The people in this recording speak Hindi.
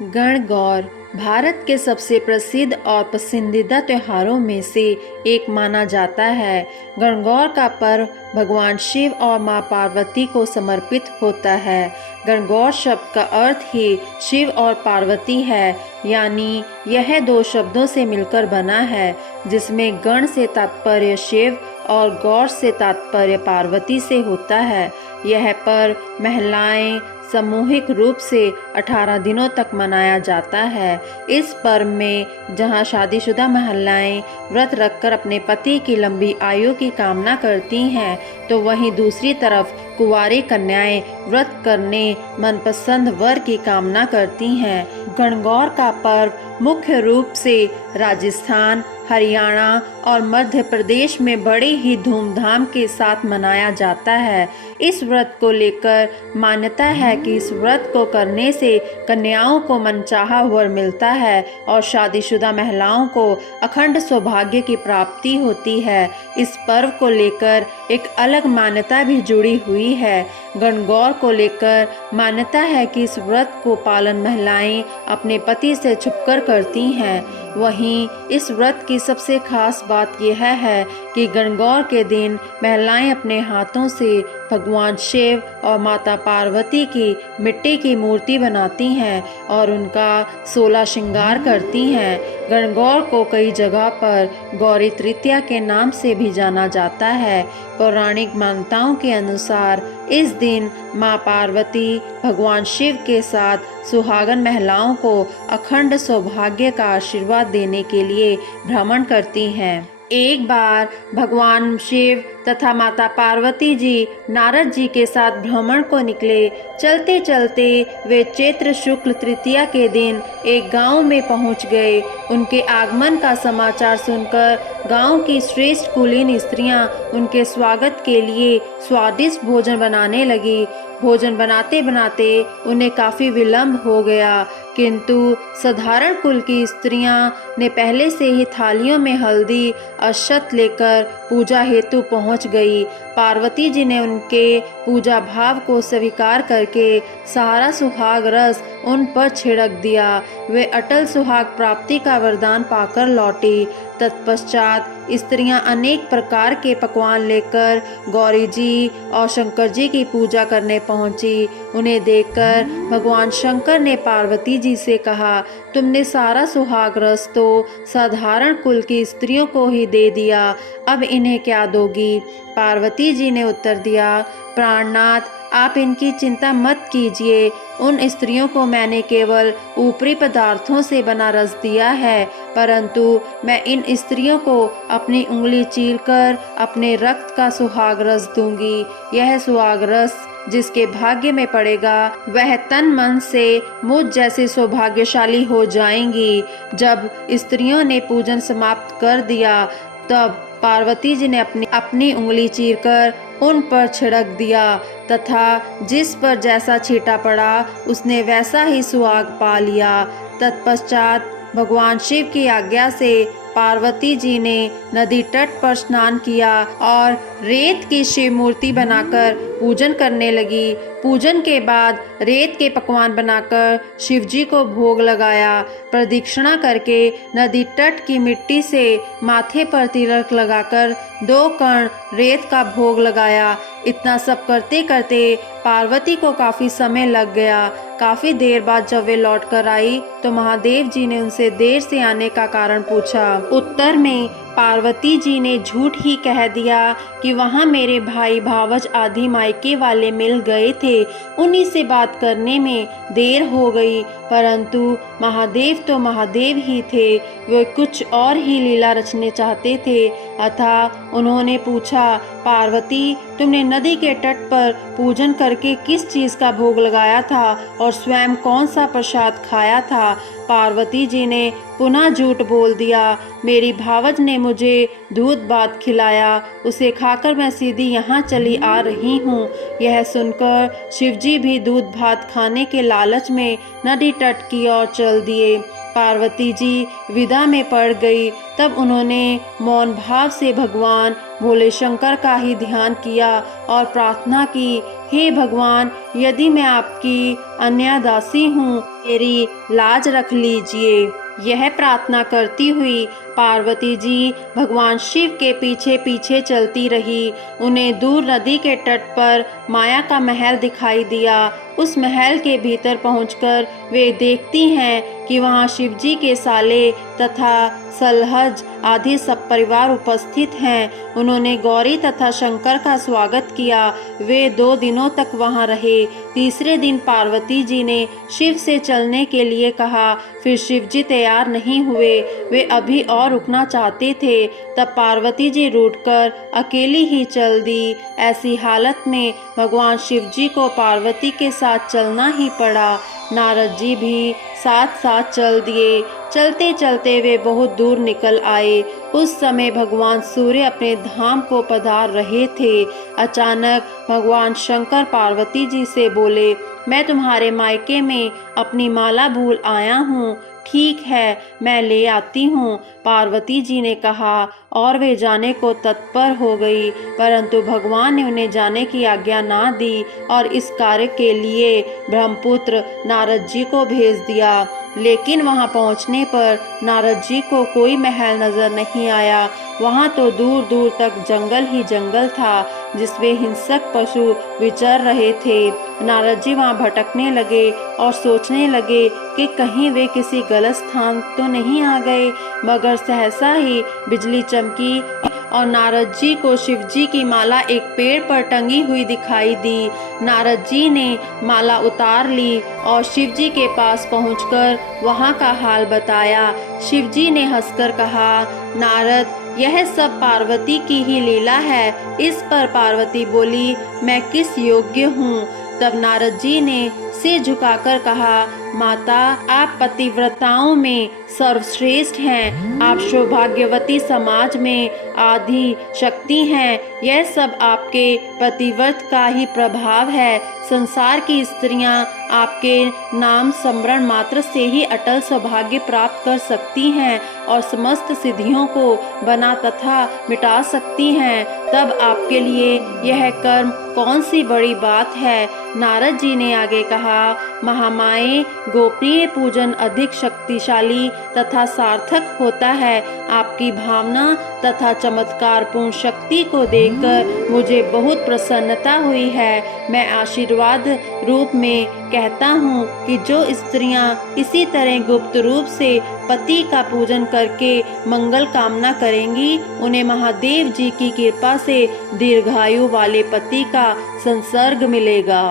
गणगौर भारत के सबसे प्रसिद्ध और पसंदीदा त्योहारों में से एक माना जाता है। गणगौर का पर्व भगवान शिव और मां पार्वती को समर्पित होता है। गणगौर शब्द का अर्थ ही शिव और पार्वती है, यानी यह दो शब्दों से मिलकर बना है, जिसमें गण से तात्पर्य शिव और गौर से तात्पर्य पार्वती से होता है। यह पर्व महिलाएं सामूहिक रूप से 18 दिनों तक मनाया जाता है। इस पर्व में जहां शादीशुदा महिलाएं व्रत रखकर अपने पति की लंबी आयु की कामना करती हैं, तो वहीं दूसरी तरफ कुंवारी कन्याएं व्रत करने मनपसंद वर की कामना करती हैं। गणगौर का पर्व मुख्य रूप से राजस्थान, हरियाणा और मध्य प्रदेश में बड़े ही धूमधाम के साथ मनाया जाता है। इस व्रत को लेकर मान्यता है कि इस व्रत को करने से कन्याओं को मनचाहा वर मिलता है और शादीशुदा महिलाओं को अखंड सौभाग्य की प्राप्ति होती है। इस पर्व को लेकर एक अलग मान्यता भी जुड़ी हुई है। गणगौर को लेकर मान्यता है कि इस व्रत को पालन महिलाएं अपने पति से छुपकर करती हैं। वहीं इस व्रत की सबसे खास बात यह है कि गणगौर के दिन महिलाएं अपने हाथों से भगवान शिव और माता पार्वती की मिट्टी की मूर्ति बनाती हैं और उनका 16 श्रृंगार करती हैं। गणगौर को कई जगह पर गौरी तृतीया के नाम से भी जाना जाता है। पौराणिक मान्यताओं के अनुसार इस दिन मां पार्वती भगवान शिव के साथ सुहागन महिलाओं को अखंड सौभाग्य का आशीर्वाद देने के लिए भ्रमण करती हैं। एक बार भगवान शिव तथा माता पार्वती जी नारद जी के साथ भ्रमण को निकले। चलते चलते वे चैत्र शुक्ल तृतीया के दिन एक गांव में पहुंच गए। उनके आगमन का समाचार सुनकर गांव की श्रेष्ठ कुलीन स्त्रियां उनके स्वागत के लिए स्वादिष्ट भोजन बनाने लगी। भोजन बनाते बनाते उन्हें काफ़ी विलंब हो गया, किंतु साधारण कुल की स्त्रियां ने पहले से ही थालियों में हल्दी अक्षत लेकर पूजा हेतु पहुंच गई। पार्वती जी ने उनके पूजा भाव को स्वीकार करके सारा सुहाग रस उन पर छिड़क दिया। वे अटल सुहाग प्राप्ति का वरदान पाकर लौटी। तत्पश्चात स्त्रियां अनेक प्रकार के पकवान लेकर गौरी जी और शंकर जी की पूजा करने पहुंची। उन्हें देखकर भगवान शंकर ने पार्वती जी से कहा, तुमने सारा सुहाग रस तो साधारण कुल की स्त्रियों को ही दे दिया, अब इन्हें क्या दोगी? पार्वती जी ने उत्तर दिया, प्राणनाथ आप इनकी चिंता मत कीजिए। उन स्त्रियों को मैंने केवल ऊपरी पदार्थों से बना रस दिया है, परंतु मैं इन स्त्रियों को अपनी उंगली चीरकर अपने रक्त का सुहाग रस दूंगी। यह सुहाग रस जिसके भाग्य में पड़ेगा वह तन मन से मुझ जैसे सौभाग्यशाली हो जाएंगी। जब स्त्रियों ने पूजन समाप्त कर दिया, तब पार्वती जी ने अपनी उंगली चीरकर उन पर छिड़क दिया तथा जिस पर जैसा छींटा पड़ा उसने वैसा ही सुहाग पा लिया। तत्पश्चात भगवान शिव की आज्ञा से पार्वती जी ने नदी तट पर स्नान किया और रेत की शिव मूर्ति बनाकर पूजन करने लगी। पूजन के बाद रेत के पकवान बनाकर शिव जी को भोग लगाया। प्रदक्षिणा करके नदी तट की मिट्टी से माथे पर तिलक लगाकर 2 कण रेत का भोग लगाया। इतना सब करते करते पार्वती को काफ़ी समय लग गया। काफ़ी देर बाद जब वे लौट कर आई तो महादेव जी ने उनसे देर से आने का कारण पूछा। उत्तर में पार्वती जी ने झूठ ही कह दिया कि वहाँ मेरे भाई भावज आदि मायके वाले मिल गए थे, उन्हीं से बात करने में देर हो गई। परंतु महादेव तो महादेव ही थे, वे कुछ और ही लीला रचने चाहते थे। अतः उन्होंने पूछा, पार्वती तुमने नदी के तट पर पूजन करके किस चीज़ का भोग लगाया था और स्वयं कौन सा प्रसाद खाया था? पार्वती जी ने पुनः झूठ बोल दिया, मेरी भावज ने मुझे दूध भात खिलाया, उसे खाकर मैं सीधी यहाँ चली आ रही हूँ। यह सुनकर शिवजी भी दूध भात खाने के लालच में नदी तट की ओर चल दिए। पार्वती जी विदा में पड़ गई, तब उन्होंने मौन भाव से भगवान भोले शंकर का ही ध्यान किया और प्रार्थना की, हे भगवान, यदि मैं आपकी अन्य दासी हूँ, मेरी लाज रख लीजिए। यह प्रार्थना करती हुई पार्वती जी भगवान शिव के पीछे पीछे चलती रही। उन्हें दूर नदी के तट पर माया का महल दिखाई दिया। उस महल के भीतर पहुंचकर वे देखती हैं कि वहां शिवजी के साले तथा सलहज आदि सब परिवार उपस्थित हैं। उन्होंने गौरी तथा शंकर का स्वागत किया। वे 2 दिनों तक वहां रहे। तीसरे दिन पार्वती जी ने शिव से चलने के लिए कहा, फिर शिवजी तैयार नहीं हुए। वे अभी और रुकना चाहते थे। तब पार्वती जी रूठकर अकेली ही चल दी। ऐसी हालत में भगवान शिवजी को पार्वती के साथ चलना ही पड़ा। नारद जी भी साथ साथ चल दिए। चलते चलते वे बहुत दूर निकल आए। उस समय भगवान सूर्य अपने धाम को पधार रहे थे। अचानक भगवान शंकर पार्वती जी से बोले, मैं तुम्हारे मायके में अपनी माला भूल आया हूँ। ठीक है, मैं ले आती हूँ। पार्वती जी ने कहा और वे जाने को तत्पर हो गई, परंतु भगवान ने उन्हें जाने की आज्ञा ना दी और इस कार्य के लिए ब्रह्मपुत्र नारद जी को भेज दिया। लेकिन वहां पहुंचने पर नारद जी को कोई महल नजर नहीं आया। वहां तो दूर दूर तक जंगल ही जंगल था जिसमें हिंसक पशु विचर रहे थे। नारद जी वहां भटकने लगे और सोचने लगे कि कहीं वे किसी गलत स्थान तो नहीं आ गए, मगर सहसा ही बिजली चमकी और नारद जी को शिवजी की माला एक पेड़ पर टंगी हुई दिखाई दी। नारद जी ने माला उतार ली और शिवजी के पास पहुंचकर वहां का हाल बताया। शिवजी ने हंसकर कहा, नारद, यह सब पार्वती की ही लीला है। इस पर पार्वती बोली, मैं किस योग्य हूँ? तब नारद जी ने सिर झुकाकर कहा, माता, आप पतिव्रताओं में सर्वश्रेष्ठ हैं। आप सौभाग्यवती समाज में आदि शक्ति हैं। यह सब आपके पतिव्रत का ही प्रभाव है। संसार की स्त्रियां आपके नाम स्मरण मात्र से ही अटल सौभाग्य प्राप्त कर सकती हैं और समस्त सिद्धियों को बना तथा मिटा सकती हैं। तब आपके लिए यह कर्म कौन सी बड़ी बात है? नारद जी ने आगे कहा, महामाये, गोपनीय पूजन अधिक शक्तिशाली तथा सार्थक होता है। आपकी भावना तथा चमत्कारपूर्ण शक्ति को देखकर मुझे बहुत प्रसन्नता हुई है। मैं आशीर्वाद रूप में कहता हूँ कि जो स्त्रियाँ इसी तरह गुप्त रूप से पति का पूजन करके मंगल कामना करेंगी, उन्हें महादेव जी की कृपा से दीर्घायु वाले पति का संसर्ग मिलेगा।